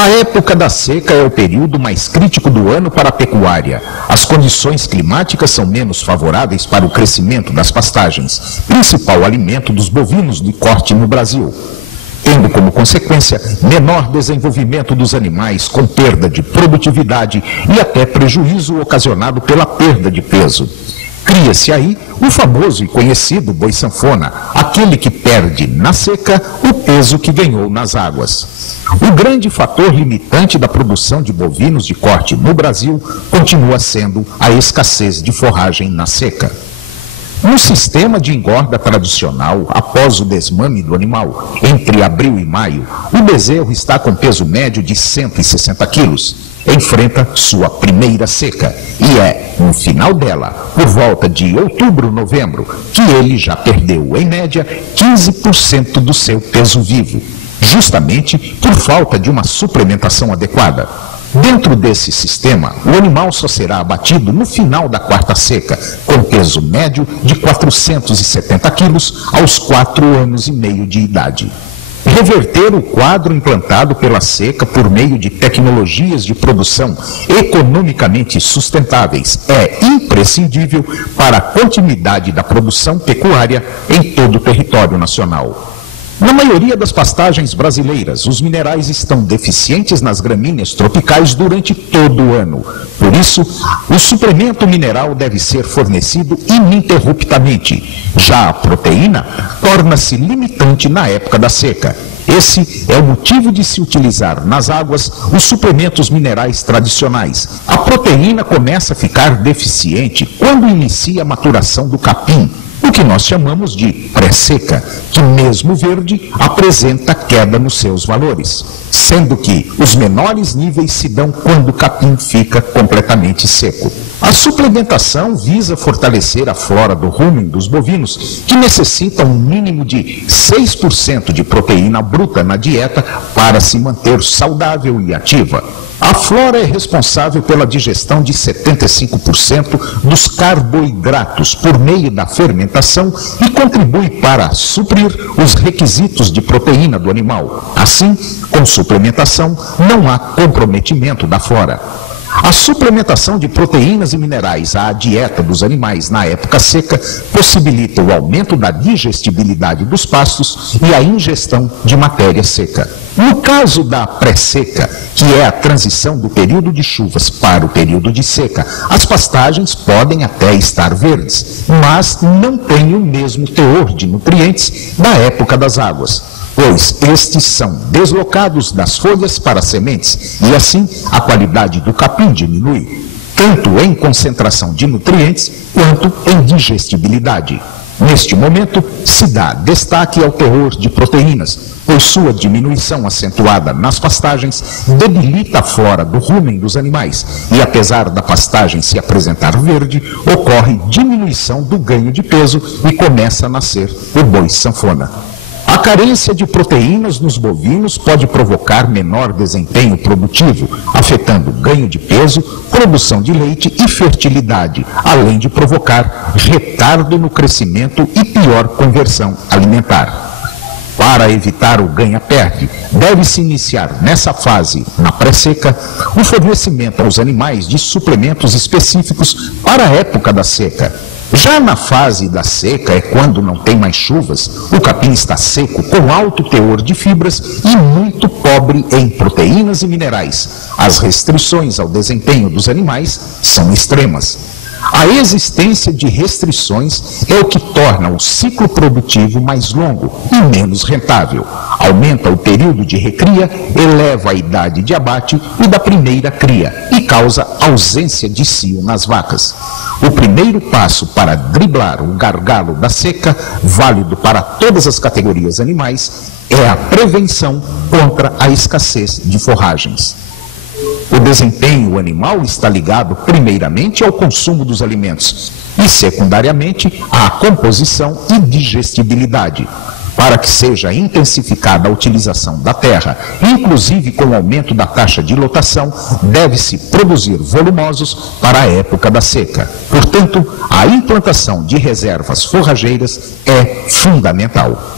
A época da seca é o período mais crítico do ano para a pecuária. As condições climáticas são menos favoráveis para o crescimento das pastagens, principal alimento dos bovinos de corte no Brasil, tendo como consequência menor desenvolvimento dos animais com perda de produtividade e até prejuízo ocasionado pela perda de peso. Cria-se aí o famoso e conhecido boi sanfona, aquele que perde na seca o peso que ganhou nas águas. O grande fator limitante da produção de bovinos de corte no Brasil continua sendo a escassez de forragem na seca. No sistema de engorda tradicional, após o desmame do animal, entre abril e maio, o bezerro está com peso médio de 160 quilos. Enfrenta sua primeira seca e é, no final dela, por volta de outubro, novembro, que ele já perdeu, em média, 15% do seu peso vivo, justamente por falta de uma suplementação adequada. Dentro desse sistema, o animal só será abatido no final da quarta seca, com peso médio de 470 quilos aos 4 anos e meio de idade. Reverter o quadro implantado pela seca por meio de tecnologias de produção economicamente sustentáveis é imprescindível para a continuidade da produção pecuária em todo o território nacional. Na maioria das pastagens brasileiras, os minerais estão deficientes nas gramíneas tropicais durante todo o ano. Por isso, o suplemento mineral deve ser fornecido ininterruptamente. Já a proteína torna-se limitante na época da seca. Esse é o motivo de se utilizar nas águas os suplementos minerais tradicionais. A proteína começa a ficar deficiente quando inicia a maturação do capim, o que nós chamamos de pré-seca, que mesmo verde apresenta queda nos seus valores, sendo que os menores níveis se dão quando o capim fica completamente seco. A suplementação visa fortalecer a flora do rumen dos bovinos, que necessitam um mínimo de 6% de proteína bruta na dieta para se manter saudável e ativa. A flora é responsável pela digestão de 75% dos carboidratos por meio da fermentação e contribui para suprir os requisitos de proteína do animal. Assim, com suplementação, não há comprometimento da flora. A suplementação de proteínas e minerais à dieta dos animais na época seca possibilita o aumento da digestibilidade dos pastos e a ingestão de matéria seca. No caso da pré-seca, que é a transição do período de chuvas para o período de seca, as pastagens podem até estar verdes, mas não têm o mesmo teor de nutrientes da época das águas, pois estes são deslocados das folhas para as sementes e assim a qualidade do capim diminui, tanto em concentração de nutrientes quanto em digestibilidade. Neste momento, se dá destaque ao teor de proteínas, pois sua diminuição acentuada nas pastagens debilita a flora do rumen dos animais e, apesar da pastagem se apresentar verde, ocorre diminuição do ganho de peso e começa a nascer o boi sanfona. A carência de proteínas nos bovinos pode provocar menor desempenho produtivo, afetando ganho de peso, produção de leite e fertilidade, além de provocar retardo no crescimento e pior conversão alimentar. Para evitar o ganha-perde, deve-se iniciar nessa fase, na pré-seca, o fornecimento aos animais de suplementos específicos para a época da seca. Já na fase da seca é quando não tem mais chuvas, o capim está seco com alto teor de fibras e muito pobre em proteínas e minerais. As restrições ao desempenho dos animais são extremas. A existência de restrições é o que torna o ciclo produtivo mais longo e menos rentável. Aumenta o período de recria, eleva a idade de abate e da primeira cria e causa ausência de cio nas vacas. O primeiro passo para driblar o gargalo da seca, válido para todas as categorias animais, é a prevenção contra a escassez de forragens. O desempenho animal está ligado primeiramente ao consumo dos alimentos e secundariamente à composição e digestibilidade. Para que seja intensificada a utilização da terra, inclusive com o aumento da taxa de lotação, deve-se produzir volumosos para a época da seca. Portanto, a implantação de reservas forrageiras é fundamental.